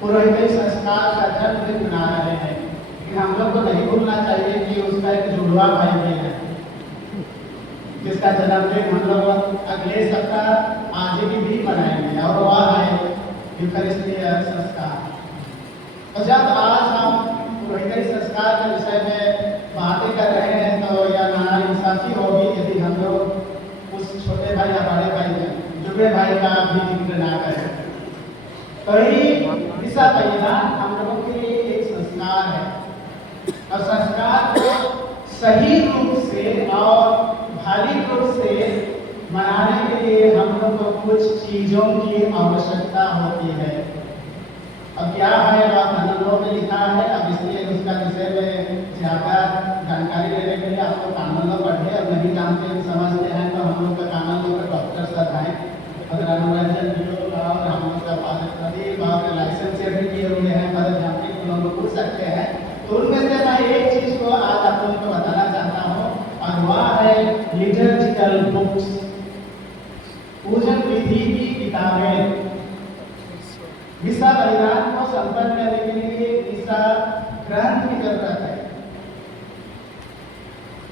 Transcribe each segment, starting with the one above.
पुरोहित संस्कार का जन्मदिन मना रहे हैं, लेकिन हम लोग को नहीं भूलना चाहिए कि उसका एक जुड़वा भाई भी है, जिसका जन्मदिन हम लोग अगले सप्ताह आज भी मनाएंगे, और वह है यूकरिस्तीय संस्कार। और जब आज हम पुरोहित संस्कार के विषय में बातें कर रहे हैं तो यह नाइंसाफी होगी यदि हम लोग उस छोटे भाई या बड़े भाई जुड़वे भाई का भी जिक्र ना करें। तो ही मिसा बलिदान हम लोगों के लिए एक संस्कार है, और संस्कार को सही रूप से और भारी रूप से मनाने के लिए हम लोग को कुछ चीजों की आवश्यकता होती है। अब क्या है वह कानूनों में लिखा है, अब इसलिए उसका विषय में ज्यादा जानकारी लेने के लिए आपको कानूनों पढ़े, और नहीं जानते समझते हैं तो हम लोग का कानूनों के डॉक्टर सब हैं, अगर अनुरंजन वीडियो का और हम लोग का प्रदीप और लाइसेंस भी किए हुए हैं, मदद जानते को लोग पूछ सकते हैं। तो उनमें से मैं एक चीज को आज आप लोगों को बताना चाहता हूँ, और वह है लिटर्जिकल बुक्स, पूजन विधि की किताबें। मिसा बलिदान को संपन्न करने के लिए मिसा ग्रंथ की जरूरत है,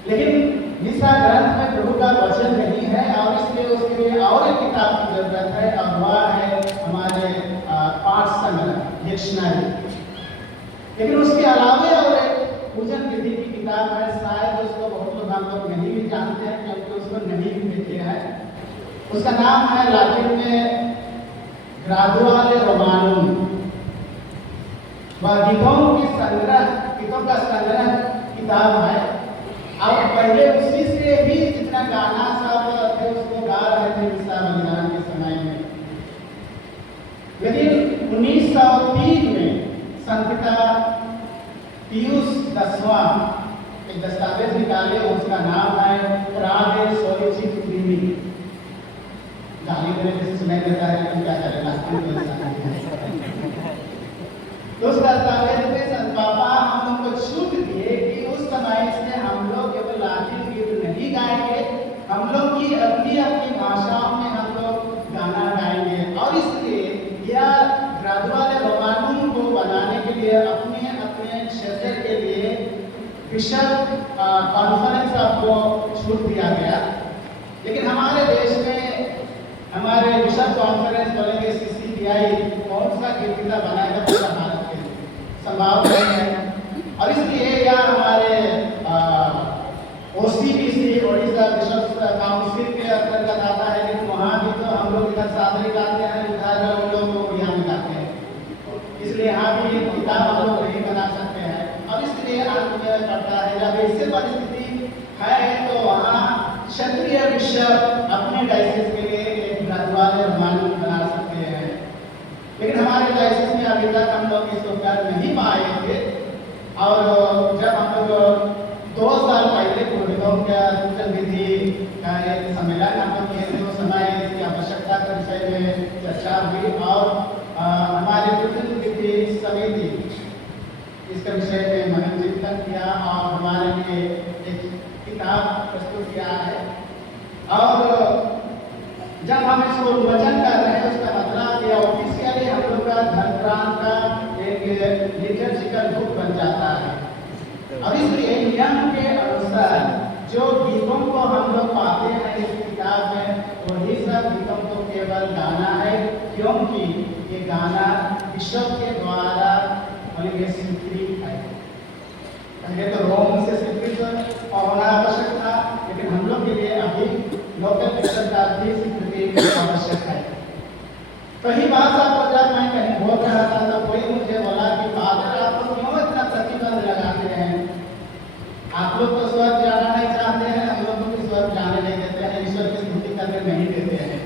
लेकिन मिसा ग्रंथ में प्रभु का वचन नहीं है, और इसलिए उसके लिए और एक किताब की जरूरत है, और वह है हमारे पाठ संग्रह डिक्शनरी। लेकिन उसके अलावा और एक पूजन विधि की किताब है, शायद उसको बहुत लोग हम लोग नहीं भी जानते हैं क्योंकि उसको नहीं भी देखे हैं। उसका नाम है लैटिन में ग्रादुआले रोमानुम। वह गीतों का संग्रह किताब है, और पहले उसी से ही जितना गाना सब थे उसको गा रहे थे मिसा बलिदान के समय में। लेकिन 1903 में संत पियूस 10वां एक दस्तावेज निकाले, उसका नाम है प्रादे सोलिचित क्रीमी। गाली देने से सुनाई देता है, लेकिन क्या करेगा, तो उस दस्तावेज में संत पापा हम लोग को छूट दिए कि उस समय से हम लोग केवल लातिन गीत नहीं गाएंगे, हम लोग की अपनी अपनी भाषाओं में हम लोग गाना गाएंगे। और इसलिए यह ग्रादुआले रोमानुम को बनाने के लिए अपने अपने क्षेत्र के लिए बिशप कॉन्फ्रेंस आपको छूट दिया गया। लेकिन हमारे देश में हमारे बिशप कॉन्फ्रेंस बोलेंगे CCPI कौन सा गीता बनाएगा पूरा भारत के लिए, संभव नहीं है। और इसलिए यह हमारे OCBC ओडिशा बिशप काउंसिल के अंतर्गत आता है, लेकिन वहाँ भी तो हम लोग इधर सादरी गाते हैं, उधर उन लोग को उड़िया में गाते हैं, इसलिए यहाँ भी किताब हम लोग नहीं बना सकते हैं। और इसलिए अंत में पड़ता है जब ऐसी परिस्थिति है तो वहाँ क्षत्रिय बिशप अपने डायसिस के लिए एक ग्रादुआले रोमानुम बना सकते हैं। लेकिन हमारे डायसिस में अभी तक हम लोग इसको कर नहीं पाए थे, और जब हम लोग 2 साल पहले पुरोहितों का पूजन विधि का एक सम्मेलन हम लोग किए थे, उस समय इसकी आवश्यकता के विषय में चर्चा हुई, और हमारे पूजन विधि समिति इसके विषय में मनन चिंतन किया और हमारे लिए एक किताब प्रस्तुत किया है। और जब हम इसको उन्मोचन कर रहे हैं उसका मतलब ये ऑफिशियली हम लोग का धर्मग्रंथ का एक लिटर्जिकल बुक बन जाता है। और इसलिए नियम के अनुसार जो गीतों को हम लोग पाते हैं इस किताब में, वही सब गीतों को केवल गाना है, क्योंकि ये गाना बिशप के द्वारा स्वीकृत है। पहले तो रोम से स्वीकृत होना आवश्यक था, लेकिन हम लोग के लिए अभी लोकल बिशप का भी स्वीकृति आवश्यक है। तो ही बात आपको जब मैं कहीं बोल रहा था तो कोई मुझे बोला कि फादर आप लोग क्यों इतना प्रतिबंध लगाते हैं, आप लोग तो स्वर्ग जाना नहीं चाहते हैं, हम लोग को स्वर्ग जाने नहीं देते हैं, ईश्वर की स्तुति करने नहीं देते हैं।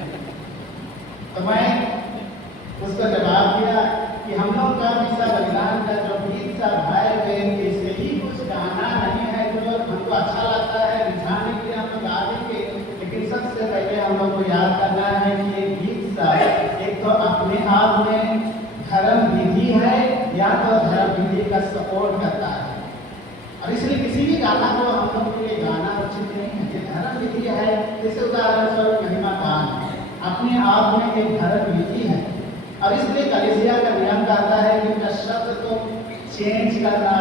तो मैं उसको जवाब दिया कि हम लोग का मिसा बलिदान का जो गीत सब है इससे ही कुछ गाना नहीं है जो हमको अच्छा लगता है, रिझाने के लिए हम लोग गा देंगे, लेकिन सबसे पहले हम लोग को याद करना है कि ये गीत सब एक तो अपने आप में धर्म विधि है या तो धर्म विधि का सपोर्ट करता है। और इसलिए किसी भी गाना को हम लोग के लिए गाना उचित नहीं है, ये धर्म विधि है। जैसे उदाहरण स्वरूप महिमा गान अपने आप में एक धर्म विधि है, और इसलिए कलीसिया का नियम कहता है चेंज करना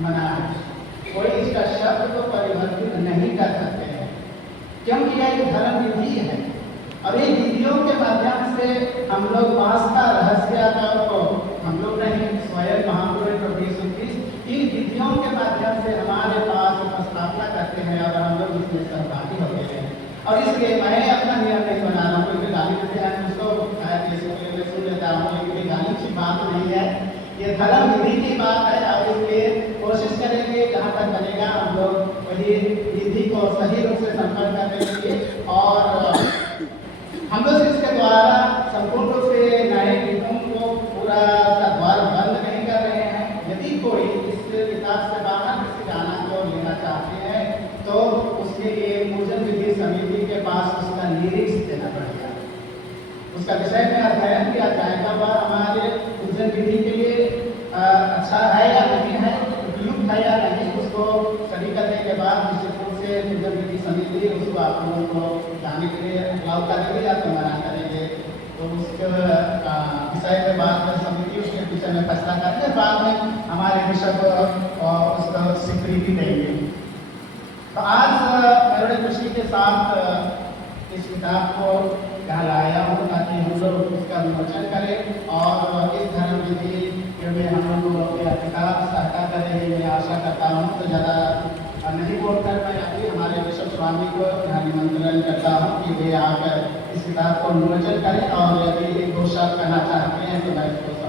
मना है। कोई इसका शब्द को परिवर्तित नहीं कर सकते हैं, क्योंकि यह एक धर्म विधि है और इन विधियों के माध्यम से हम लोग आस्था रहस्य को हम लोग नहीं, स्वयं महापुरुष प्रभु यीशु क्रिस्त इन विधियों के माध्यम से हमारे पास उपस्थापना करते हैं और हम लोग इसमें सहभागी होते हैं। और इसलिए मैं अपना नियम नहीं बना रहा हूँ, कोई गाली देते हैं उसको सुन लेता हूँ, लेकिन गाली की बात नहीं है, ये धर्म विधि की बात है। और इसलिए कोशिश करेंगे जहाँ तक बनेगा हम लोग वही विधि को सही रूप से संपन्न करने के लिए, और हम लोग इसके द्वारा संपूर्ण रूप से नए गीतों को पूरा द्वार बंद नहीं कर रहे हैं। यदि कोई इस किताब से बाहर किसी गाना को लेना चाहते हैं तो उसके लिए पूजन विधि समिति के पास उसका लिरिक्स देना पड़ेगा, उसका विषय में अध्ययन किया जाएगा वह हमारे पूजन विधि के लिए अच्छा है या नहीं है, उपयुक्त है या नहीं, उसको स्टडी करने के बाद निश्चित रूप से पूजन विधि समिति उसको आप लोगों को जाने के लिए अलाउ करेंगे या तो मना करेंगे। तो उसके विषय में बात समिति उसके विषय में फैसला करेंगे, बाद में हमारे बिशप उसको स्वीकृति देंगे। तो आज मैं बड़े खुशी के साथ इस किताब को यहाँ लाया हूँ ताकि हम लोग उसका विमोचन करें और इस धर्म विधि में हम लोग अपने किताब सहायता करें। मैं आशा करता हूँ, तो ज़्यादा नहीं बोलकर मैं अभी हमारे बिशप स्वामी को यहाँ निमंत्रण करता हूँ कि वे आकर इस किताब को विमोचन करें, और यदि एक दो शब्द कहना चाहते हैं तो मैं उसको